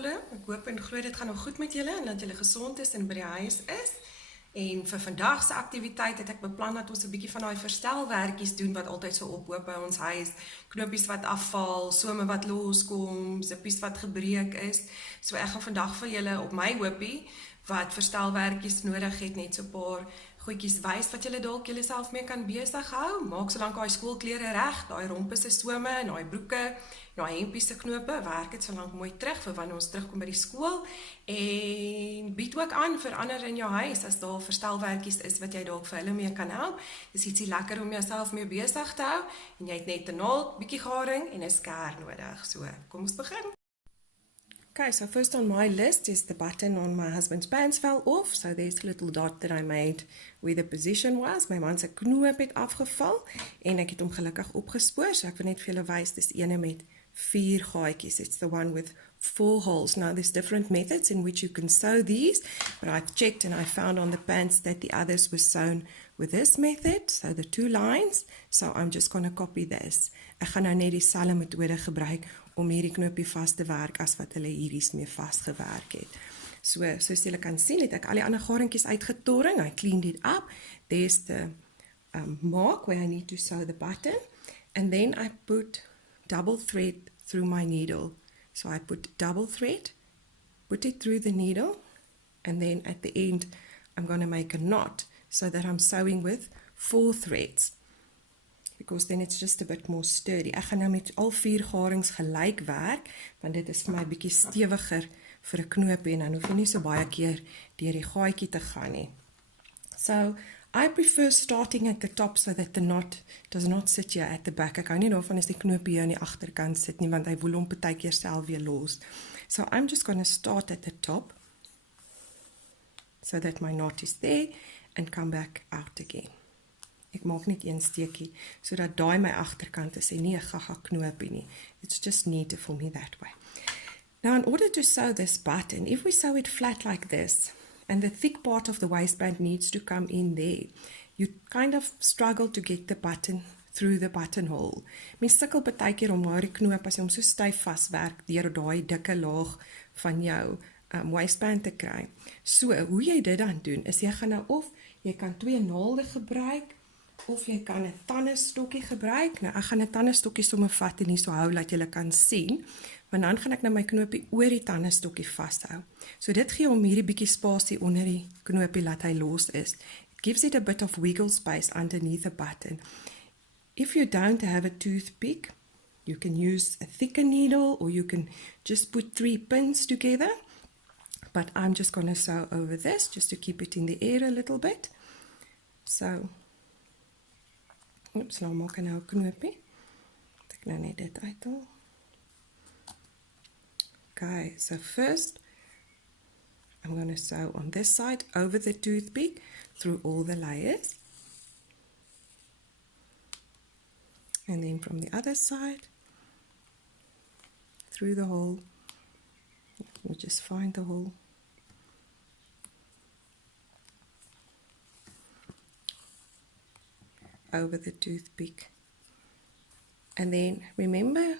Kwaggasrandskool. Ek hoop en glo dit gaan nog goed met julle en dat julle gesond is en by die huis is. En vir vandag se aktiwiteit het ek beplan dat ons 'n bietjie van daai verstelwerkies doen wat altyd so ophoop by ons huis. Knopies wat afval, some wat loskom, zippies wat gebreek is. So ek gaan vandag vir julle op my hoopie wat verstelwerkies nodig het, net so 'n paar goedjies wys wat julle dalk julleself mee kan besig hou. Maak solank daai skoolklere reg, daai rompe se some en daai broeke, daai hempies se knope, werk dit solank mooi terug vir wanneer ons terugkom by die skool. En bied ook aan vir ander in jou huis as daar verstelwerkies is wat jy dalk vir hulle mee kan help. Dis ietsie lekker om jouself mee besig te hou en jy het net 'n naald, bietjie garing en 'n skêr nodig. So, kom ons begin. Okay, so first on my list is the button on my husband's pants fell off. So there's a little dot that I made where the position was. My man se knoop het afgeval en ek het hom gelukkig opgespoor. So ek wil net vir julle wys, dis ene met 4 gaatjies. It's the one with 4 holes. Now there's different methods in which you can sew these, but I've checked and I found on the pants that the others were sewn with this method, so the 2 lines. So I'm just going to copy this. Ek gaan nou net dieselfde metode gebruik om hierdie knoopie vas te werk as wat hulle hierdies mee vasgewerk het. So, soos julle kan sien, het ek al die ander garingkies uitgetorring. I cleaned it up. There's the mark where I need to sew the button. And then I put double thread through my needle. So I put double thread, put it through the needle, and then at the end, I'm going to make a knot so that I'm sewing with 4 threads. Because then it's just a bit more sturdy. Ek gaan nou met al 4 garings gelyk werk, want dit is vir my bietjie stewiger vir 'n knoopie en dan hoef jy nie so baie keer deur die gaatjie te gaan nie. So, I prefer starting at the top so that the knot does not sit here at the back. Ek hou nie daarvan as die knoopie hier aan die agterkant sit nie, want hy wil hom partykeer self weer los. So, I'm just going to start at the top so that my knot is there and come back out again. Ek maak net een steekie, sodat daai my agterkant is en nie 'n gaga knoopie nie. It's just neater for me that way. Now, in order to sew this button, if we sew it flat like this, and the thick part of the waistband needs to come in there, you kind of struggle to get the button through the buttonhole. Mens sukkel baie keer om daai knoop as jy hom so styf vaswerk deur daai dikke laag van jou waistband te kry. So, hoe jy dit dan doen, is jy gaan nou of jy kan 2 naalde gebruik, of jy kan 'n tandestokkie gebruik. Nou, ek gaan 'n tandestokkie sommer vat en nie so hou dat jy kan sien, want dan gaan ek nou my knoopie oor die tandestokkie vashou. So dit gee hom hierdie bietjie spasie onder die knoopie laat hy los is. It gives it a bit of wiggle space underneath the button. If you don't have a toothpick, you can use a thicker needle or you can just put 3 pins together. But I'm just going to sew over this just to keep it in the air a little bit. So, oops, nou maak ek nou 'n knoopie. Ek nou net dit uithaal. Okay, so first, I'm going to sew on this side over the toothpick through all the layers. And then from the other side, through the hole. Let me just find the hole. Over the toothpick. And then remember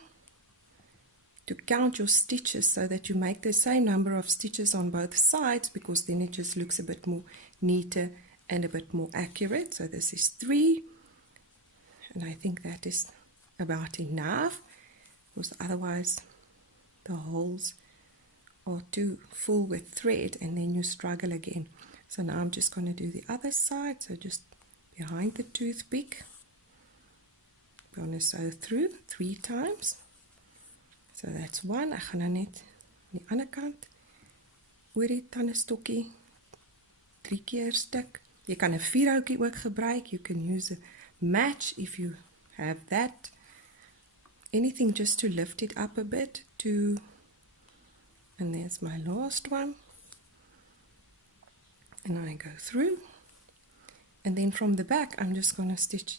to count your stitches so that you make the same number of stitches on both sides, because then it just looks a bit more neater and a bit more accurate. So this is 3, and I think that is about enough, because otherwise the holes are too full with thread and then you struggle again. So now I'm just going to do the other side, so just behind the toothpick. I'm going to sew through 3 times. So that's 1. Ek gaan nou net aan die ander kant oor die tandestokkie 3 keer stik. Jy kan 'n vierhoutjie ook gebruik. You can use a match if you have that. Anything just to lift it up a bit. And there's my last one. And I go through. And then from the back, I'm just going to stitch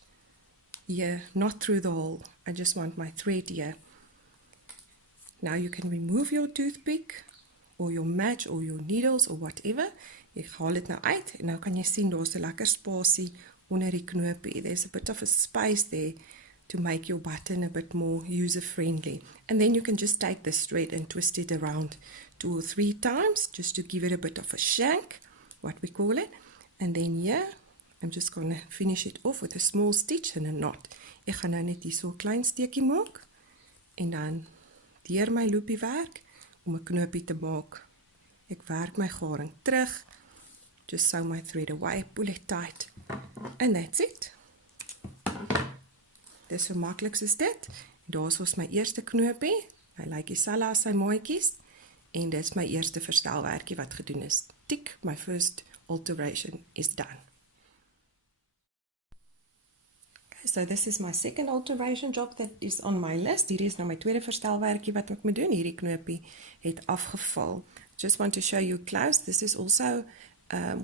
here, not through the hole. I just want my thread here. Now you can remove your toothpick or your match or your needles or whatever. Ek haal dit nou uit en nou kan jy sien daar's 'n lekker spasie onder die knoopie. There's a bit of a space there to make your button a bit more user-friendly. And then you can just take this thread and twist it around 2 or 3 times just to give it a bit of a shank, what we call it. And then here, I'm just going to finish it off with a small stitch and a knot. Ek gaan nou net hier so 'n klein steekie maak en dan deur my loopie werk om 'n knoopie te maak. Ek werk my garing terug, just sew my thread away, pull it tight, and that's it. Dis so maklik soos dit. Daar's ons my eerste knoopie. Hy lyk dieselfde as sy maatjies en dis my eerste verstelwerkie wat gedoen is. Tik, my first alteration is done. Okay, so this is my second alteration job that is on my list. Hierdie is nou my tweede verstelwerkie wat ek moet doen. Hierdie knoopie het afgeval. Just want to show you close. This is also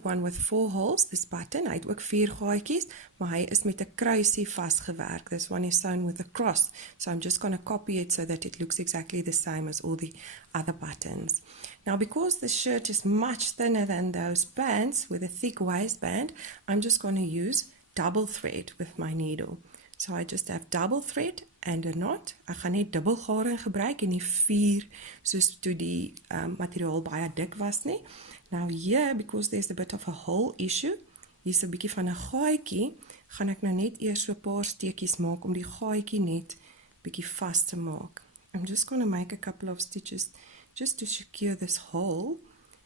one with 4 holes, this button. Hy het ook 4 gaatjies, maar hy is met 'n kruisie vasgewerk. This one is sewn with a cross. So I'm just going to copy it so that it looks exactly the same as all the other buttons. Now, because the shirt is much thinner than those pants with a thick waistband, I'm just going to use double thread with my needle. So I just have double thread and a knot. Ek gaan net dubbel garing gebruik en nie 4 soos toe die materiaal baie dik was nie. Now here, because there's a bit of a hole issue, hier's 'n bietjie van 'n gaatjie, gaan ek nou net eers so 'n paar steekies maak om die gaatjie net bietjie vas te maak. I'm just going to make a couple of stitches just to secure this hole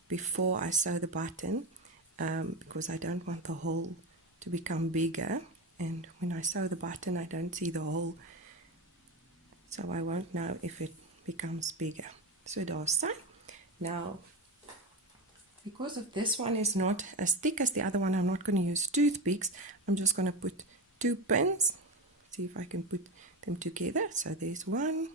before I sew the button, because I don't want the hole to become bigger, and when I sew the button I don't see the hole, so I won't know if it becomes bigger. So daar's sy. Now, because of this one is not as thick as the other one, I'm not going to use toothpicks. I'm just going to put 2 pins. See if I can put them together. So there's one.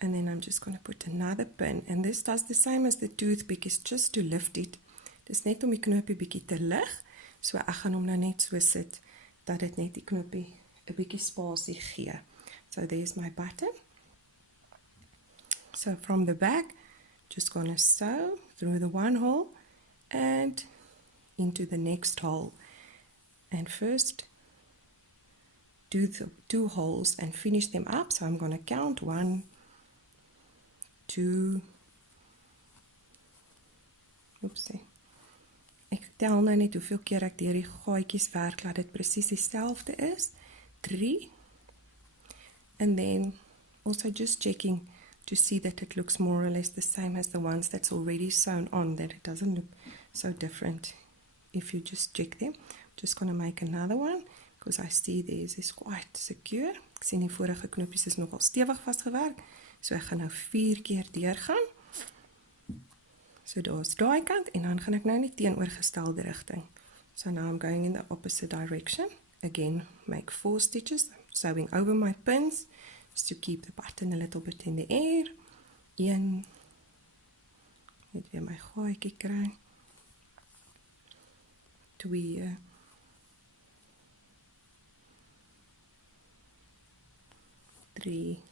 And then I'm just going to put another pin. And this does the same as the toothpick. It's just to lift it. Dis net om die knoopie bietjie te lig. So ek gaan hom nou net so sit dat dit net die knoopie 'n bietjie spasie gee. So there's my button. So from the back, just going to sew through the one hole and into the next hole. And first, do the 2 holes and finish them up. So I'm going to count 1, 2, oopsie. Ek tel nou net hoeveel keer ek deur die gaatjies werk, laat dit presies dieselfde is. 3. And then also just checking to see that it looks more or less the same as the ones that's already sewn on, that it doesn't look so different if you just check them. Just going to make another one, because I see theirs is quite secure. Ek sien die vorige knopies is nogal stewig vasgewerk, so ek gaan nou 4 keer deurgaan. So daar's daai kant, en dan gaan ek nou net teenoorgestelde rigting. So now I'm going in the opposite direction. Again, make 4 stitches, sewing over my pins, just to keep the button a little bit in the air. 1, net weer my gaatjie kry. 2, 3,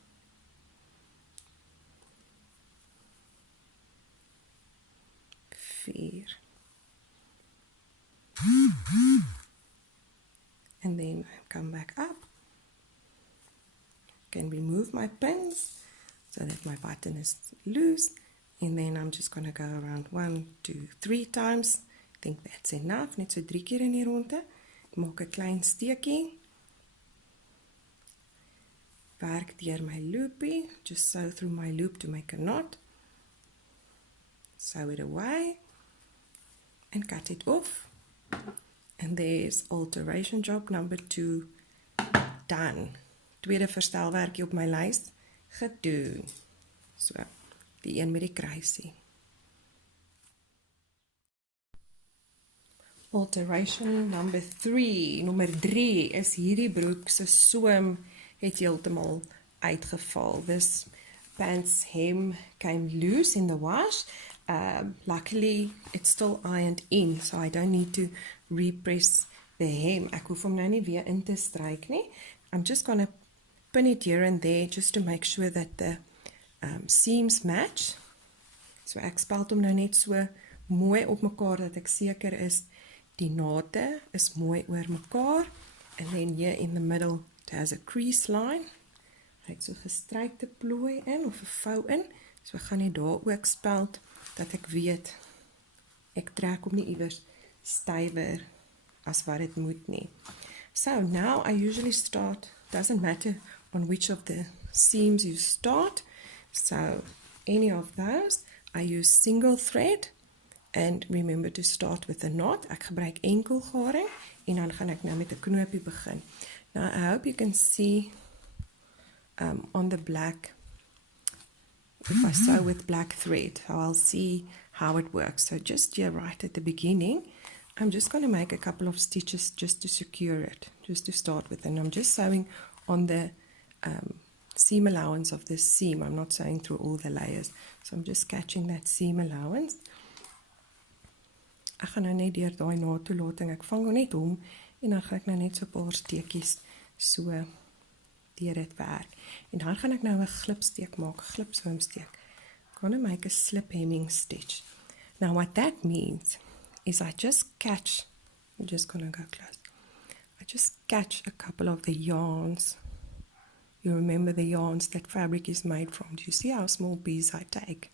4. And then I come back up. Can remove my pins so that my button is loose, and then I'm just going to go around 1, 2, 3 times. I think that's enough. Net so 3 keer in die ronde. Maak 'n klein steekie. Werk deur my loopie. Just sew through my loop to make a knot. Sew it away and cut it off. And there's alteration job number 2 done. Tweede verstelwerkie op my lys gedoen. So, die een met die kruisie. Alteration number 3. Nommer 3 is hierdie broek se soem het heeltemal uitgeval. This pants hem came loose in the wash. Luckily, it's still ironed in, so I don't need to repress the hem. Ek hoef hom nou nie weer in te stryk nie. I'm just going to pin it here and there just to make sure that the seams match. So ek speld hom nou net so mooi op mekaar dat ek seker is die naate is mooi oor mekaar. And then here in the middle, has a crease line. Hy het so gestrykte plooi in, of 'n vou in, so ek gaan net daar ook speld, dat ek weet, ek trek hom nie iewers stywer as wat dit moet nie. So now I usually start, doesn't matter on which of the seams you start, so any of those, I use single thread, and remember to start with a knot. Ek gebruik enkel garing, en dan gaan ek nou met 'n knoopie begin. Now I hope you can see on the black, if I sew with black thread, I'll see how it works. So just here right at the beginning, I'm just going to make a couple of stitches just to secure it, just to start with, and I'm just sewing on the seam allowance of this seam. I'm not sewing through all the layers, so I'm just catching that seam allowance. Ek gaan nou net deur daai naadtoelating, ek vang net hom, en dan gaan ek nou net so 'n paar steekies so deur dit werk. En dan gaan ek nou 'n glipsteek maak, 'n glipsoomsteek. I'm going to make a slip hemming stitch. Now what that means is I just catch, I'm just going to go close, I just catch a couple of the yarns. You remember the yarns that fabric is made from. Do you see how small pieces I take?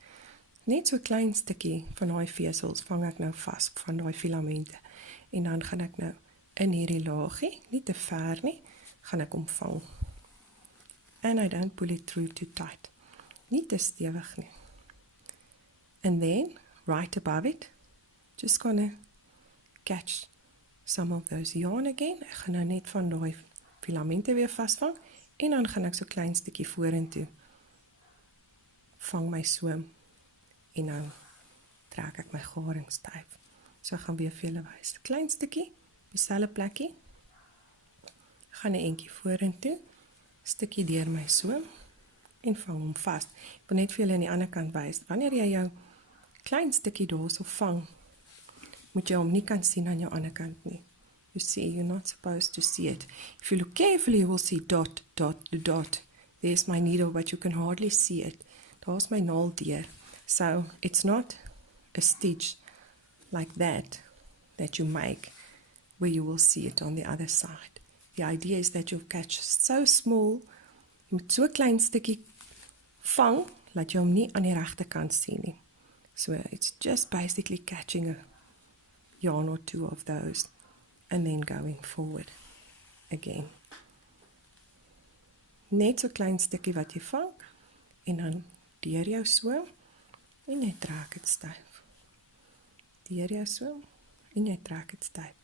Net so 'n klein stukkie van daai vesels vang ek nou vas van daai filamente. En dan gaan ek nou in hierdie laagie, nie te ver nie, gaan ek omvang. And I don't pull it through too tight. Nie te stewig nie. And then, right above it, just gonna catch some of those yarn again. Ek gaan nou net van daai filamente weer vasvang, en dan gaan ek so 'n klein stukkie vorentoe vang my soom, en nou trek ek my garing styf. So ek gaan weer vir julle wys. Klein stukkie, dieselfde plekkie, gaan 'n entjie vorentoe, stukkie deur my soom, en vang hom vas. Ek wil net vir julle aan die ander kant wys. Wanneer jy jou klein stukkie daarso vang, moet jy hom nie kan sien aan jou ander kant nie. You see, you're not supposed to see it. If you look carefully, you will see dot, dot, dot. There's my needle, but you can hardly see it. Daar's my naald deur. So, it's not a stitch like that you make, where you will see it on the other side. The idea is that you'll catch so small, jy moet so 'n klein stukkie vang, dat jy hom nie aan die regte kant sien nie. So, it's just basically catching a yarn or two of those, and then going forward again. Net so 'n klein stukkie wat jy vang, en dan deur jou soom, en jy trek dit styf. Deur jou soom, en jy trek dit styf.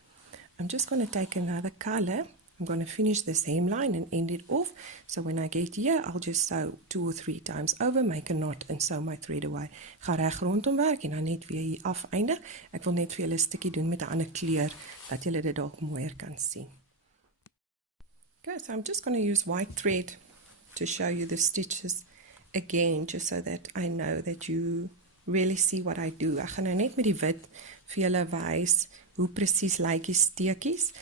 I'm just going to take another color. I'm going to finish this hemline and end it off. So when I get here, I'll just sew 2 or 3 times over, make a knot, and sew my thread away. Ga reg rondom werk, en dan net weer hier afeindig. Ek wil net vir julle 'n stukkie doen met 'n ander kleur, dat julle dit dalk mooier kan sien. Okay, so I'm just going to use white thread to show you the stitches again, just so that I know that you really see what I do. Ek gaan nou net met die wit vir julle wys hoe presies lyk die steekies.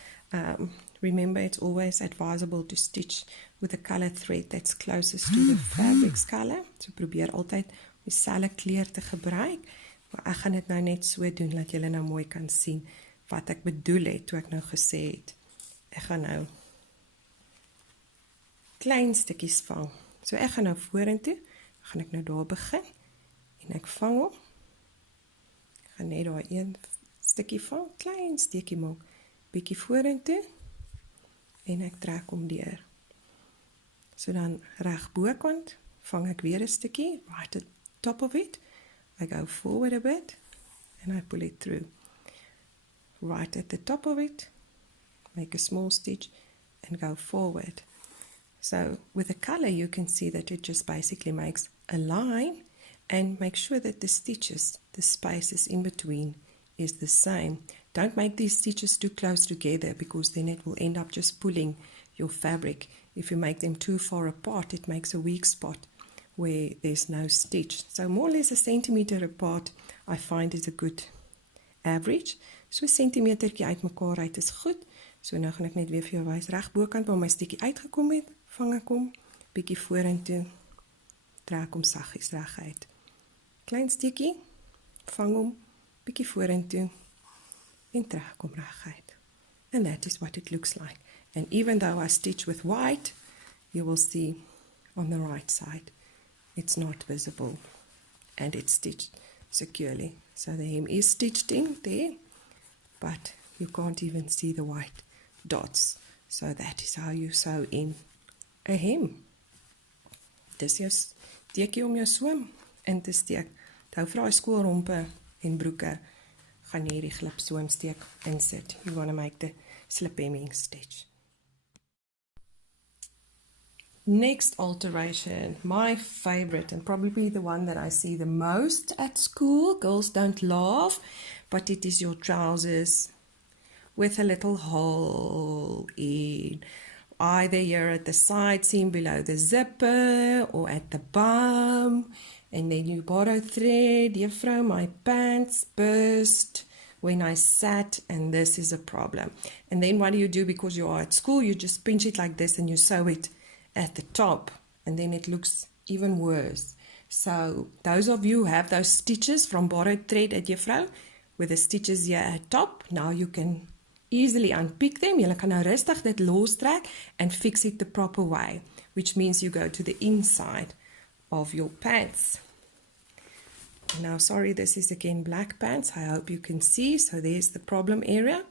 Remember, it's always advisable to stitch with a color thread that's closest to the fabric's color. So probeer altyd dieselfde kleur te gebruik. Maar ek gaan dit nou net so doen, dat julle nou mooi kan sien wat ek bedoel het, toe ek nou gesê het, ek gaan nou klein stukkies vang. So ek gaan nou vorentoe, gaan ek nou daar begin, en ek vang hom. Ek gaan net daar een stukkie vang, klein steekie maak, bietjie vorentoe, en ek trek hom deur. So dan reg bokant, vang ek weer 'n stukkie, right at the top of it, I go forward a bit, and I pull it through. Right at the top of it, make a small stitch, and go forward. So with the color, you can see that it just basically makes a line, and make sure that the stitches, the spaces in between, is the same. Don't make these stitches too close together, because then it will end up just pulling your fabric. If you make them too far apart, it makes a weak spot where there's no stitch. So more or less a centimeter apart, I find is a good average. So 'n sentimetertjie uit mekaar uit is goed. So nou gaan ek net weer vir jou wys, reg bokant waar my stukkie uitgekom het, vang ek hom, bietjie vorentoe, trek hom saggies reguit. Klein stukkie, vang hom, bietjie vorentoe, en trek hom reguit. And that is what it looks like. And even though I stitch with white, you will see on the right side, it's not visible and it's stitched securely. So the hem is stitched in there, but you can't even see the white dots. So that is how you sew in a hem. Dis jou steekie om jou swem in te steek. Hou vir daai skoolrompe en broeke gaan jy die glip swemsteek insit. You want to make the slip hemming stitch. Next alteration, my favorite and probably the one that I see the most at school. Girls don't laugh, but it is your trousers with a little hole in. Either here at the side seam below the zipper or at the bum. And then you borrow thread. Juffrou, my pants burst when I sat, and this is a problem. And then what do you do? Because you are at school, you just pinch it like this and you sew it at the top, and then it looks even worse. So those of you who have those stitches from borrowed thread at juffrou with the stitches here at top, now you can easily unpick them. Jy kan nou rustig dit lostrek and fix it the proper way, which means you go to the inside of your pants. Now, sorry, this is again black pants. I hope you can see. So there's the problem area.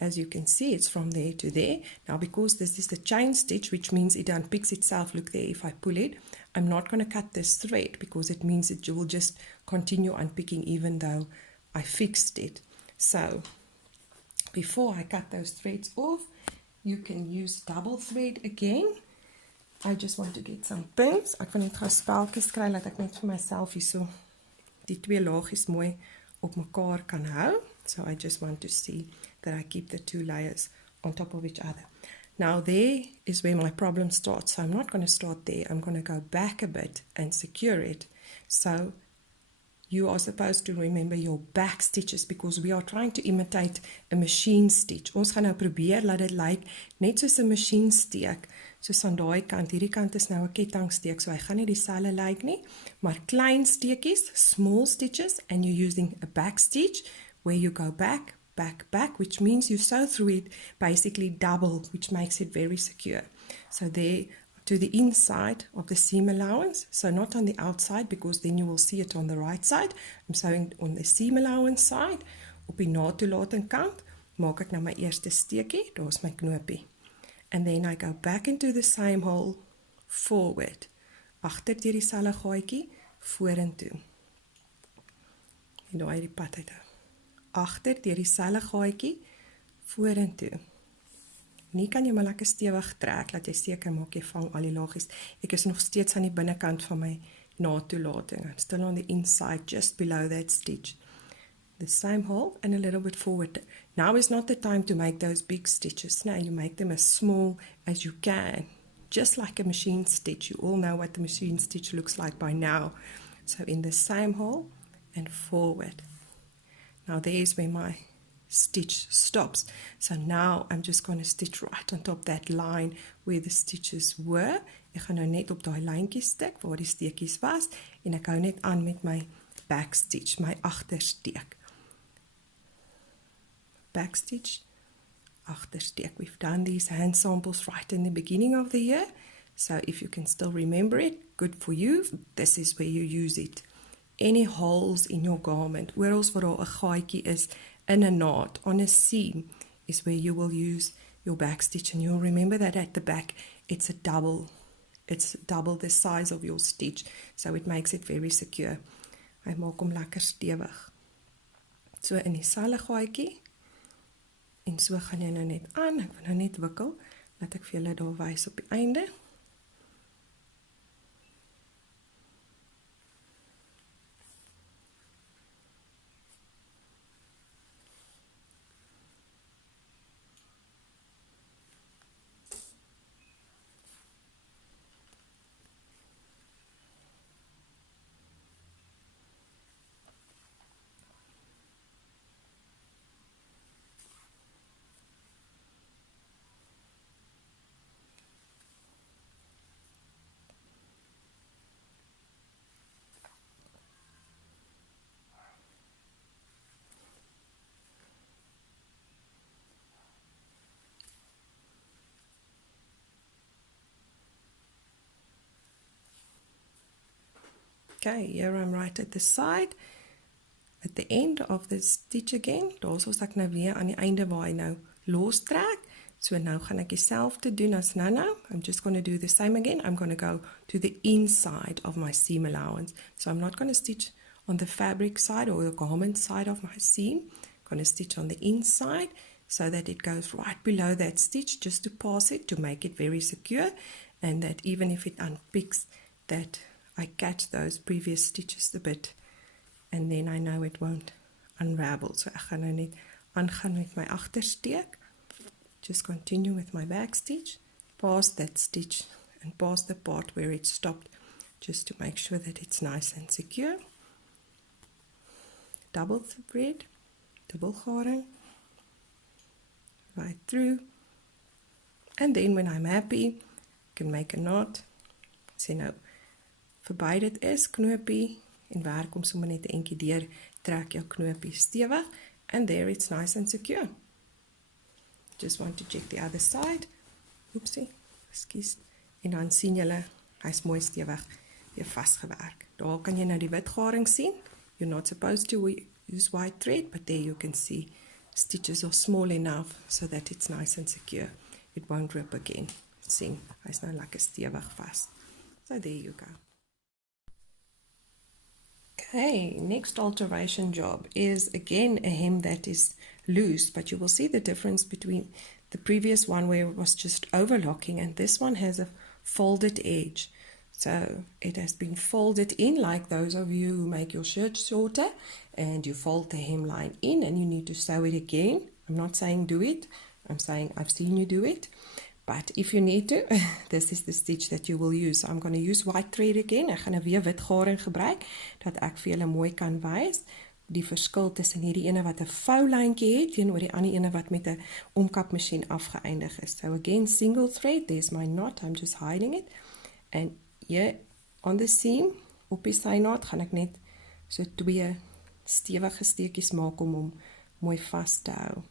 As you can see, it's from there to there. Now, because this is the chain stitch, which means it unpicks itself, look there, if I pull it, I'm not going to cut this thread because it means it will just continue unpicking even though I fixed it. So, before I cut those threads off, you can use double thread again. I just want to get some pins. Ek wil net gou speltjies kry, laat ek net vir myself hierso die twee laagies mooi op mekaar kan hou. So I just want to see that I keep the two layers on top of each other. Now there is where my problem starts. So I'm not going to start there. I'm going to go back a bit and secure it. So you are supposed to remember your back stitches because we are trying to imitate a machine stitch. Ons gaan nou probeer laat dit lyk net soos 'n machine steek. Soos aan daai kant, hierdie kant is nou 'n kettingsteek, so hy gaan nie dieselfde lyk nie, maar klein steekies, small stitches, and you're using a back stitch where you go back, back, back, which means you sew through it basically double, which makes it very secure. So there to the inside of the seam allowance, so not on the outside because then you will see it on the right side. I'm sewing on the seam allowance side. Op die na-toelating kant maak ek nou my eerste steekie, daar's my knopie. And then I go back into the same hole, forward. Agter deur dieselfde gaatjie, vorentoe. En daai die pad uit. Agter deur dieselfde gaatjie, vorentoe. Nie kan jy maar lekker stewig trek, laat jy seker maak jy vang al die laagies. Ek is nog steeds aan die binnekant van my na-toelating. I'm still on the inside, just below that stitch. The same hole and a little bit forward. Now is not the time to make those big stitches. Now you make them as small as you can. Just like a machine stitch. You all know what the machine stitch looks like by now. So in the same hole and forward. Now there's where my stitch stops. So now I'm just going to stitch right on top that line where the stitches were. Ek gaan nou net op daai lyntjies stik waar die steekies was en ek hou net aan met my back stitch, my agtersteek. Back stitch, agtersteek. We've done these hand samples right in the beginning of the year. So if you can still remember it, good for you. This is where you use it. Any holes in your garment, oral waar daar 'n gaatjie is in a knot, on a seam, is where you will use your back stitch. And you'll remember that at the back, it's double the size of your stitch. So it makes it very secure. Hy maak hom lekker stewig. So in dieselfde gaatjie. En so gaan jy nou net aan. Ek wil nou net wikkel. Laat ek vir julle daar wys op die einde. Okay, here I'm right at the side. At the end of the stitch again, daar is ek nou weer aan die einde waar hy nou los trek. So nou gaan ek dieselfde doen as nou. I'm just going to do the same again. I'm going to go to the inside of my seam allowance. So I'm not going to stitch on the fabric side or the garment side of my seam. I'm going to stitch on the inside so that it goes right below that stitch, just to pass it, to make it very secure, and that even if it unpicks, that I catch those previous stitches a bit, and then I know it won't unravel. So ek gaan nou net aangaan met my agtersteek. Just continue with my back stitch, pass that stitch and pass the part where it stopped, just to make sure that it's nice and secure. Double thread, double garing, right through, and then when I'm happy, I can make a knot. Sê nou, verby dit is knoopie, en werk om sommer net 'n entjie deur, trek jou knoopie stewig, and there it's nice and secure. Just want to check the other side. Oepsie, ekskuus. En dan sien julle, hy's mooi stewig weer vasgewerk. Daar kan jy nou die wit garing sien. You're not supposed to use white thread, but there you can see stitches are small enough so that it's nice and secure. It won't rip again. Sien, hy's nou lekker stewig vas. So there you go. Okay, next alteration job is again a hem that is loose, but you will see the difference between the previous one where it was just overlocking, and this one has a folded edge. So it has been folded in, like those of you who make your shirt shorter and you fold the hemline in and you need to sew it again. I'm not saying do it, I'm saying I've seen you do it. But if you need to, this is the stitch that you will use. So I'm going to use white thread again. Ek gaan weer wit garing gebruik, dat ek vir julle mooi kan wys die verskil tussen hierdie ene wat 'n vou lyntjie het teenoor die ander ene wat met 'n omkapmasjien afgeëindig is. So again, single thread, there's my knot, I'm just hiding it. And here on the seam, op die synnaad, gaan ek net so 2 stewige steekies maak om hom mooi vas te hou.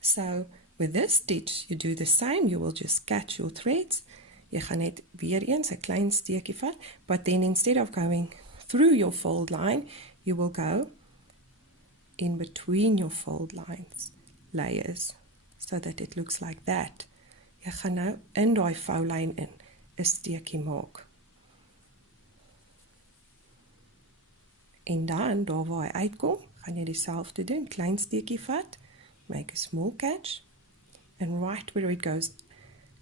So with this stitch, you do the same. You will just catch your threads. Jy gaan net weer eens 'n klein steekie vat, but then instead of going through your fold line, you will go in between your fold layers, so that it looks like that. Jy gaan nou in daai voullyn in 'n steekie maak. En dan, daar waar hy uitkom, gaan jy dieselfde doen. Klein steekie vat, make a small catch, and right where it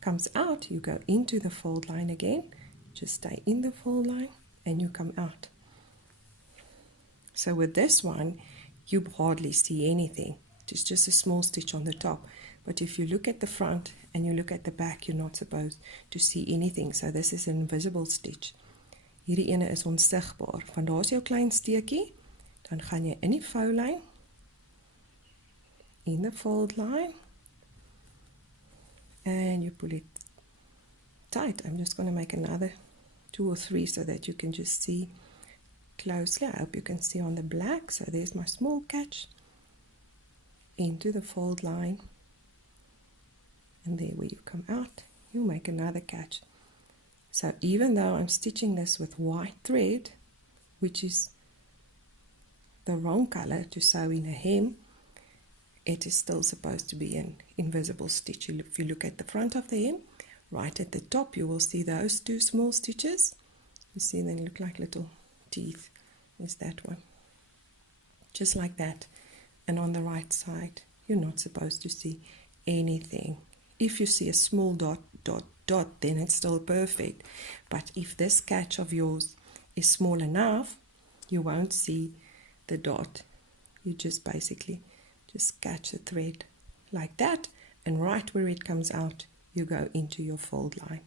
comes out, you go into the fold line again. Just stay in the fold line and you come out. So with this one, you hardly see anything. It's just a small stitch on the top. But if you look at the front and you look at the back, you're not supposed to see anything. So this is an invisible stitch. Hierdie ene is onsigbaar. Van daar is jou klein steekie, dan gaan jy in die voullyn, in the fold line, and you pull it tight. I'm just going to make another 2 or 3 so that you can just see closely. I hope you can see on the black. So there's my small catch into the fold line, and there where you come out, you make another catch. So even though I'm stitching this with white thread, which is the wrong color to sew in a hem, it is still supposed to be an invisible stitch. If you look at the front of the hem, right at the top, you will see those 2 small stitches. You see they look like little teeth. Is that one. Just like that. And on the right side, you're not supposed to see anything. If you see a small dot, then it's still perfect. But if this catch of yours is small enough, you won't see the dot. You just basically just catch the thread like that, and right where it comes out, you go into your fold line.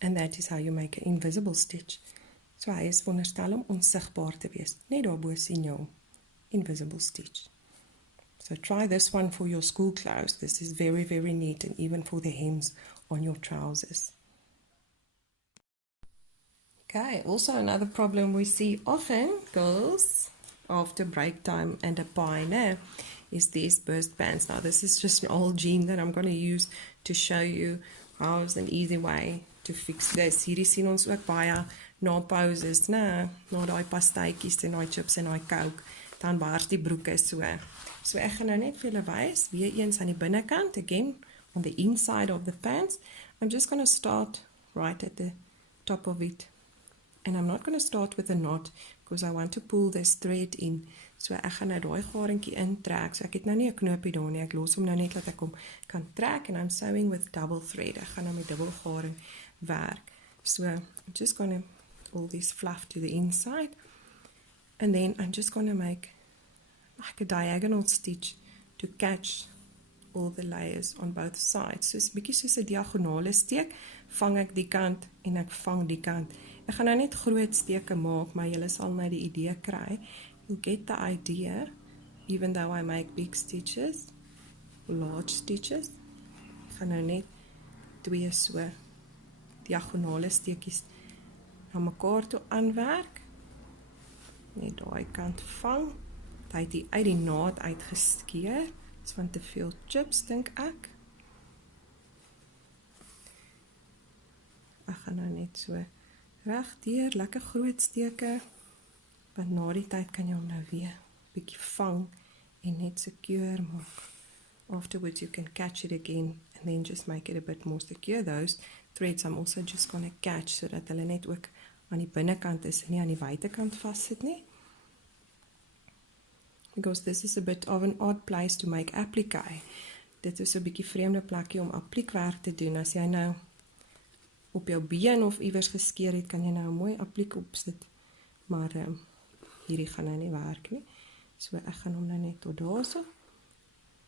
And that is how you make an invisible stitch. So hy is veronderstel om onsigbaar te wees. Net daarbo sien jy hom. Invisible stitch. So try this one for your school clothes. This is very, very neat, and even for the hems on your trousers. Okay, also another problem we see often, girls, after break time and a pie, is these burst bands. Now this is just an old jean that I'm going to use to show you how's an easy way to fix this. Hierdie sien ons ook baie na pauses, na daai pastytjies en daai chips en daai Coke, dan bars die broeke so. So ek gaan nou net vir julle wys, weer eens aan die binnekant, again, on the inside of the pants. I'm just going to start right at the top of it. And I'm not going to start with a knot, because I want to pull this thread in. So ek gaan nou daai garingkie intrek, so ek het nou nie 'n knoopie daar nie, ek los hom nou net dat ek hom kan trek, and I'm sewing with double thread. Ek gaan nou met dubbel garing werk. So I'm just going to all this fluff to the inside, and then I'm just going to make like a diagonal stitch to catch all the layers on both sides. So is bietjie soos 'n diagonale steek, vang ek die kant en ek vang die kant. Ek gaan nou net groot steke maak, maar julle sal nou die idee kry. You get the idea, even though I make big stitches, large stitches. Ek gaan nou net 2 so diagonale steekies na mekaar toe aanwerk. Net daai kant vang. Hy het uit die naad uitgeskeer. Dis van te veel chips, dink ek. Ek gaan nou net so regdeur, lekker groot steke. Want na die tyd kan jy hom nou weer bietjie vang en net secure maak. Afterwards you can catch it again and then just make it a bit more secure. Those threads I'm also just going to catch so dat hulle net ook aan die binnekant is en nie aan die buitekant vassit nie. Because this is a bit of an odd place to make applique. Dit is 'n bietjie vreemde plekkie om appliekwerk te doen. As jy nou op jou been of iewers geskeer het, kan jy nou 'n mooi appliek opsit. Maar hierdie gaan nou nie werk nie. So ek gaan hom nou net tot daarso.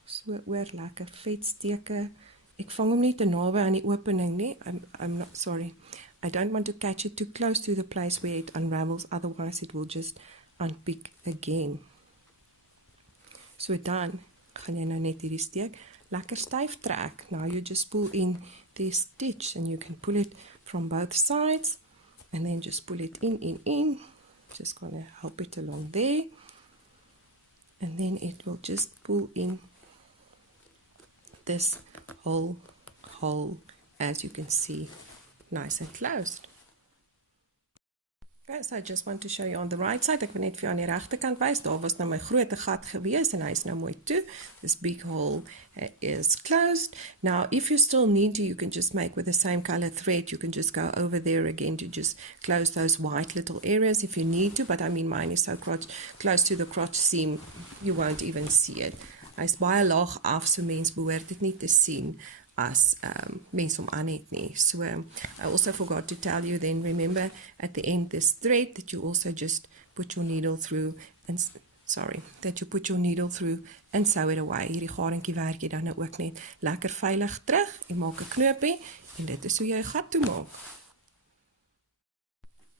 So oor lekker vet steke. Ek vang hom nie te naby aan die opening nie. I'm not sorry. I don't want to catch it too close to the place where it unravels, otherwise it will just unpick again. So dan gaan jy nou net hierdie steek lekker styf trek. Now you just pull in this stitch and you can pull it from both sides and then just pull it in. Just gonna help it along there. And then it will just pull in this whole hole, as you can see, nice and closed. Okay, so I just want to show you on the right side. Ek wil net vir jou aan die regterkant wys. Daar was nou my groot gat gewees en hy is nou mooi toe. This big hole is closed. Now, if you still need to, you can just make with the same color thread. You can just go over there again to just close those white little areas if you need to. But I mean, mine is so close to the crotch seam, you won't even see it. Hy's baie laag af, so mens behoort dit nie te sien as mens hom aan het nie. So I also forgot to tell you then, remember at the end this thread that you also just put your needle through and sew it away. Hierdie garingkie werk jy dan nou ook net lekker veilig terug. Jy maak 'n knoopie en dit is hoe jy 'n gat toemaak.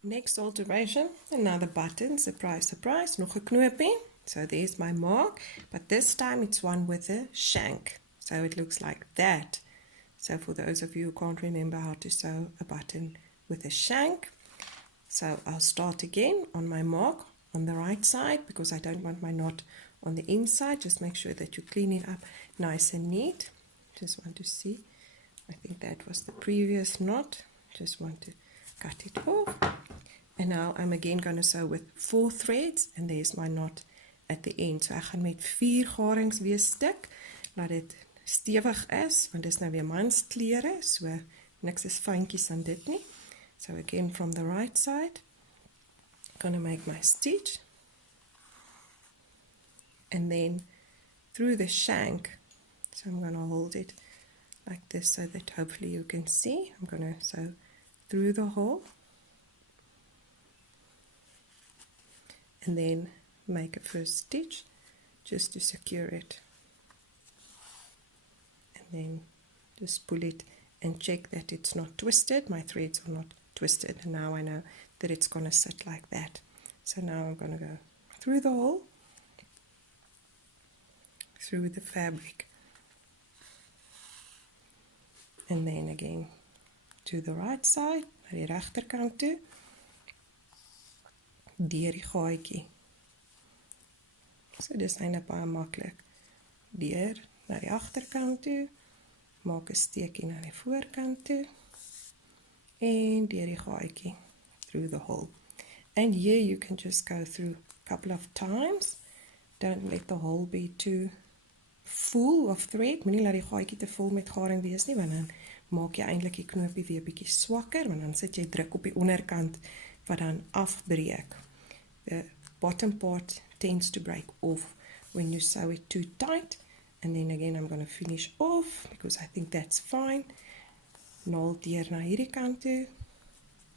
Next alteration, another button, surprise, surprise, nog 'n knoopie. So there's my mark, but this time it's one with a shank. So it looks like that. So for those of you who can't remember how to sew a button with a shank, so I'll start again on my mark on the right side because I don't want my knot on the inside. Just make sure that you clean it up nice and neat. Just want to see. I think that was the previous knot. Just want to cut it off. And now I'm again going to sew with 4 threads and there's my knot at the end. So ek gaan met 4 garings weer stik, laat dit stewig is, want dit is nou weer mansklere, so niks is fynkies aan dit nie. So again from the right side, I'm going to make my stitch, and then through the shank, so I'm going to hold it like this so that hopefully you can see. I'm going to sew through the hole, and then make a first stitch just to secure it. Then just pull it and check that it's not twisted. My threads are not twisted, and now I know that it's going to sit like that. So now I'm going to go through the hole, through the fabric, and then again to the right side, na die regterkant toe, deur die gaatjie. So dis eintlik baie maklik. Deur na die agterkant toe, maak 'n steekie na die voorkant toe en deur die gaatjie through the hole. And here you can just go through a couple of times. Don't let the hole be too full of thread. Moenie laat die gaatjie te vol met garing wees nie, want dan maak jy eintlik die knoopie weer bietjie swakker, want dan sit jy druk op die onderkant wat dan afbreek. The bottom part tends to break off when you sew it too tight. And then again I'm going to finish off because I think that's fine. Naald deur na hierdie kant toe.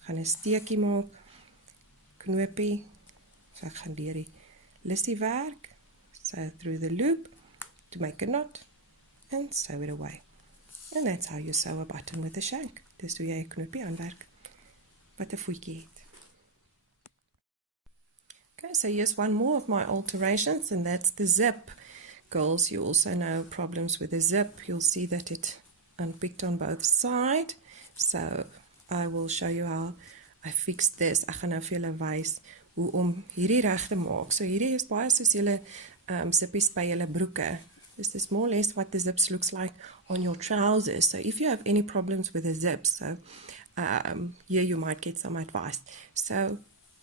Gaan 'n steekie maak. Knoopie. So ek gaan deur die lissie werk. Sew through the loop to make a knot and sew it away. And that's how you sew a button with a shank. Dis hoe jy 'n knoopie aanwerk wat 'n voetjie het. Okay, so here's one more of my alterations, and that's the zip. Girls, you also know problems with the zip. You'll see that it unpicked on both sides. So I will show you how I fixed this. Ek gaan nou vir julle wys hoe om hierdie reg te maak. So hierdie is baie soos julle zippies by julle broeke. This is more or less what the zips looks like on your trousers. So if you have any problems with the zips, so here you might get some advice. So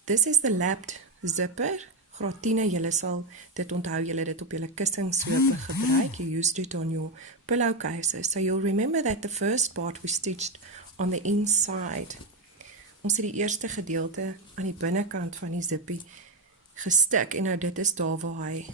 this is the lapped zipper. Graad 10, julle sal dit onthou, julle dit op julle kussingsope gebruik. You used it on your pillowcases. So you'll remember that the first part we stitched on the inside. Ons het die eerste gedeelte aan die binnekant van die zippie gestik, en nou dit is daar waar hy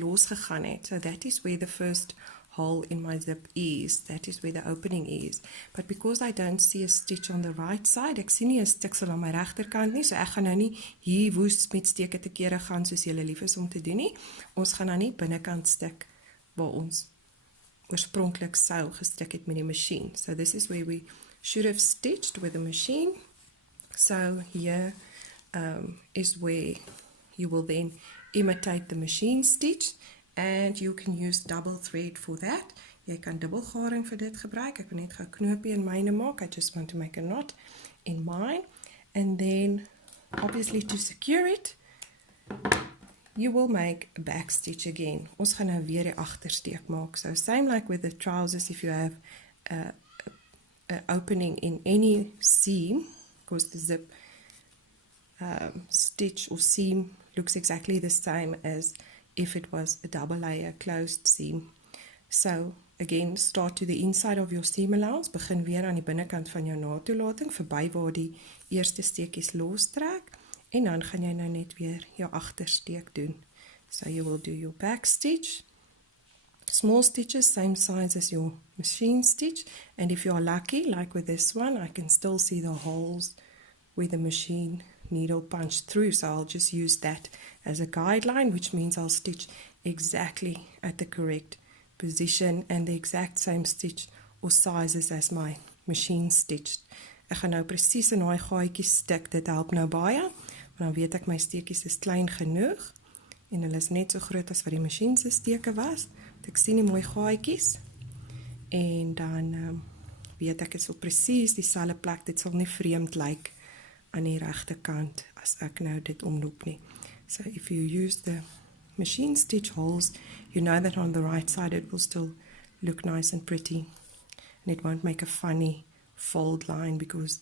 losgegaan het. So that is where the first hole in my zip is. That is where the opening is. But because I don't see a stitch on the right side, ek sien nie 'n stiksel aan my regterkant nie, so ek gaan nou nie hier woes met steke te kere gaan soos julle lief is om te doen nie. Ons gaan nou nie binnekant stik waar ons oorspronklik sou gestik het met die masjien. So this is where we should have stitched with the machine. So here is where you will then imitate the machine stitch, and you can use double thread for that. Jy kan dubbelgaring vir dit gebruik. Ek wil net gou 'n knoopie in myne maak. I just want to make a knot in mine, and then obviously to secure it you will make a back stitch again. Ons gaan nou weer die agtersteek maak. So same like with the trousers, if you have a opening in any seam, because the zip stitch or seam looks exactly the same as if it was a double layer closed seam. So again, start to the inside of your seam allowance, begin weer aan die binnekant van jou naadtoelating, verby waar die eerste steekies lostrek, en dan gaan jy nou net weer jou agtersteek doen. So you will do your back stitch, small stitches, same size as your machine stitch, and if you are lucky, like with this one, I can still see the holes where the machine needle punched through, so I'll just use that as a guideline, which means I'll stitch exactly at the correct position and the exact same stitch or sizes as my machine stitched. Ek gaan nou presies in daai gaatjies stik, dit help nou baie, want dan weet ek my steekies is klein genoeg, en hulle is net so groot as wat die machine se steke was, ek sien die mooi gaatjies, en dan weet ek, dit sal presies dieselfde plek, dit sal nie vreemd lyk aan die regte kant as ek nou dit omloop nie. So if you use the machine stitch holes, you know that on the right side it will still look nice and pretty, and it won't make a funny fold line because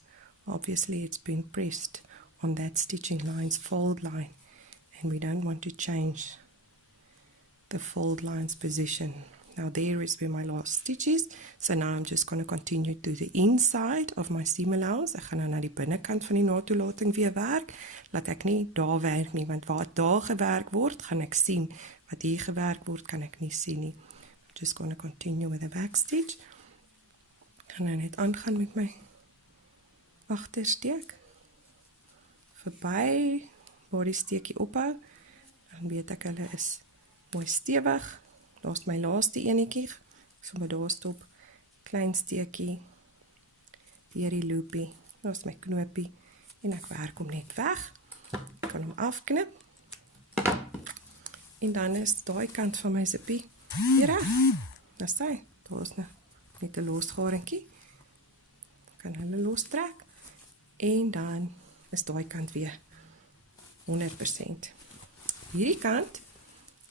obviously it's been pressed on that stitching line's fold line, and we don't want to change the fold line's position. Now there is where my last stitch is, so now I'm just going to continue to the inside of my seam allowance. Ek gaan nou na die binnekant van die naadtoelating weer werk, laat ek nie daar werk nie, want waar daar gewerk word, gaan ek sien, wat hier gewerk word, kan ek nie sien nie. I'm just going to continue with the back stitch. Ek gaan nou net aangaan met my agtersteek, verby waar die steekie ophou, dan weet ek hulle is mooi stewig. Daar is my laaste enetjie, so maar daar stop, klein steekie, deur die loopie, daar is my knoopie, en ek werk hom net weg, ek kan hom afknip, en dan is daai kant van my zippie weer reg, daar is hy, daar is nou net 'n losgaringkie, kan hulle lostrek, en dan is daai kant weer 100%. Hierdie kant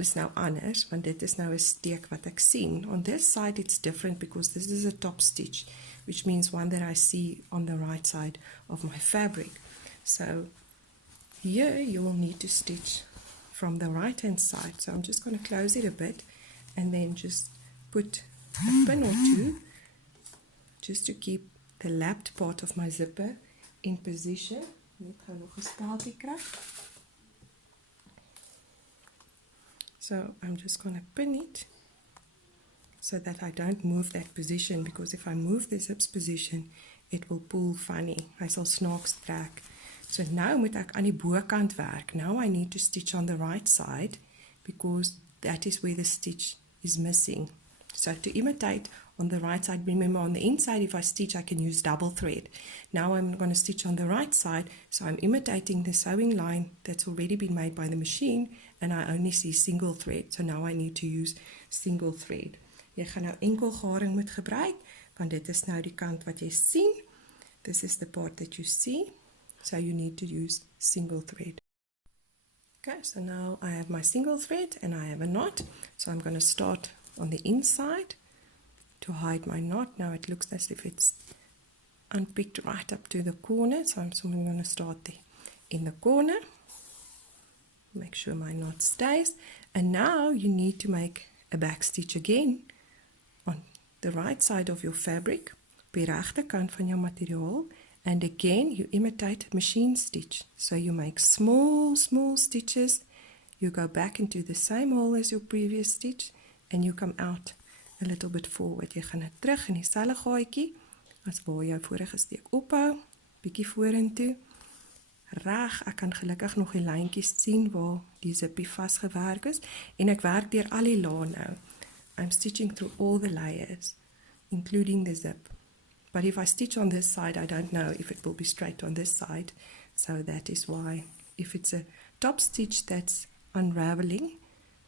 is nou anders, want dit is nou 'n steek wat ek sien. On this side it's different because this is a top stitch, which means one that I see on the right side of my fabric. So here you will need to stitch from the right hand side. So I'm just going to close it a bit and then just put a pin or two just to keep the lapped part of my zipper in position. Net gou nog 'n spaaltjie kry. So I'm just going to pin it so that I don't move that position, because if I move the zips position, it will pull funny. I sal snaaks trek. So nou moet ek aan die bokant werk. Now I need to stitch on the right side because that is where the stitch is missing. So to imitate on the right side, remember on the inside if I stitch I can use double thread. Now I'm going to stitch on the right side, so I'm imitating the sewing line that's already been made by the machine, and I only see single thread. So now I need to use single thread. Jy gaan nou enkel garing moet gebruik, want dit is nou die kant wat jy sien. This is the part that you see. So you need to use single thread. Okay, so now I have my single thread and I have a knot. So I'm going to start on the inside to hide my knot. Now it looks as if it's unpicked right up to the corner. So I'm going to start there in the corner. Make sure my knot stays. And now you need to make a back stitch again on the right side of your fabric, op die regterkant van jou materiaal. And again, you imitate machine stitch. So you make small stitches. You go back into the same hole as your previous stitch. And you come out a little bit forward. Jy gaan nou terug in dieselfde gaatjie as waar jou vorige steek ophou. Bietjie vorentoe. Reg, ek kan gelukkig nog die lyntjies sien waar die zippie vasgewerk is. En ek werk deur al die lae nou. I'm stitching through all the layers, including the zip. But if I stitch on this side, I don't know if it will be straight on this side. So that is why, if it's a top stitch that's unraveling,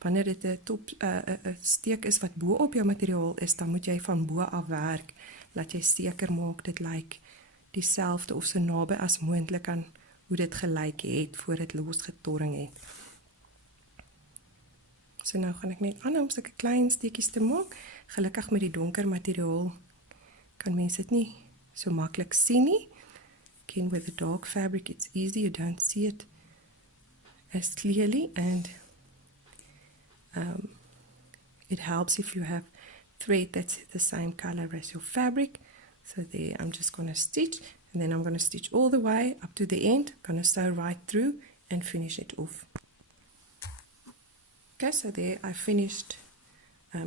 wanneer dit 'n steek is wat bo op jou materiaal is, dan moet jy van bo af werk, laat jy seker maak dit lyk dieselfde of so naby as moontlik aan hoe dit gelyk het voor dit losgetorring het. So nou gaan ek net aanhou om sulke klein steekies te maak. Gelukkig met die donker materiaal kan mense dit nie so maklik sien nie. Again, with the dark fabric it's easy, you don't see it as clearly, and it helps if you have thread that's the same color as your fabric. So there, I'm just going to stitch, and then I'm going to stitch all the way up to the end, going to sew right through and finish it off. Okay, so there I finished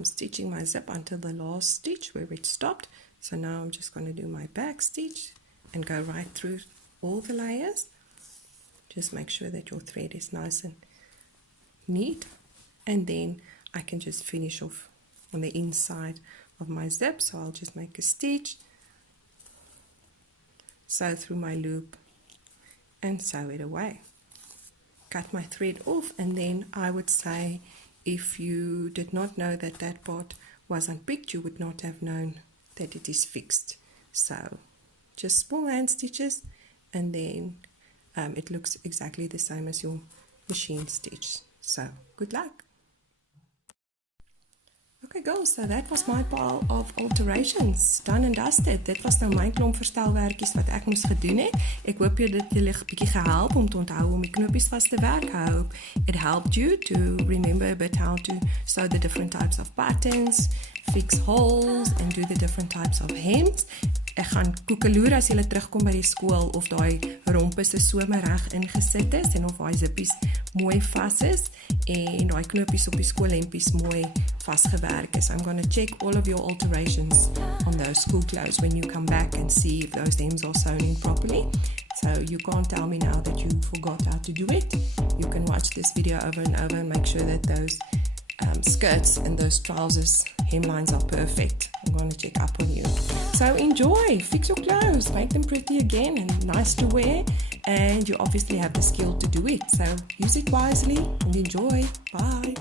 stitching my zip until the last stitch where it stopped. So now I'm just going to do my back stitch and go right through all the layers. Just make sure that your thread is nice and neat, and then I can just finish off on the inside of my zip. So I'll just make a stitch, sew through my loop and sew it away. Cut my thread off, and then I would say if you did not know that that part was unpicked, you would not have known that it is fixed. So just small hand stitches, and then it looks exactly the same as your machine stitch. So good luck. Okay girls, so that was my pile of alterations, done and dusted. Dit was nou my klomp verstelwerkies wat ek moes gedoen het. Ek hoop jy dit julle 'n bietjie gehelp om te onthou om die knopies vas te werk. I hope it helped you to remember a bit how to sew the different types of patterns, fix holes and do the different types of hems. Ek gaan koekeloer as julle terugkom by die skool of daai rompe se somer reg ingesit is en of daai zippies mooi vas is en daai knopies op die skoolhempies mooi vasgewerk is. I'm going to check all of your alterations on those school clothes when you come back and see if those hems are sewn in properly. So you can't tell me now that you forgot how to do it. You can watch this video over and over and make sure that those skirts and those trousers hemlines are perfect. I'm going to check up on you. So enjoy, fix your clothes, make them pretty again and nice to wear, and you obviously have the skill to do it. So use it wisely and enjoy. Bye.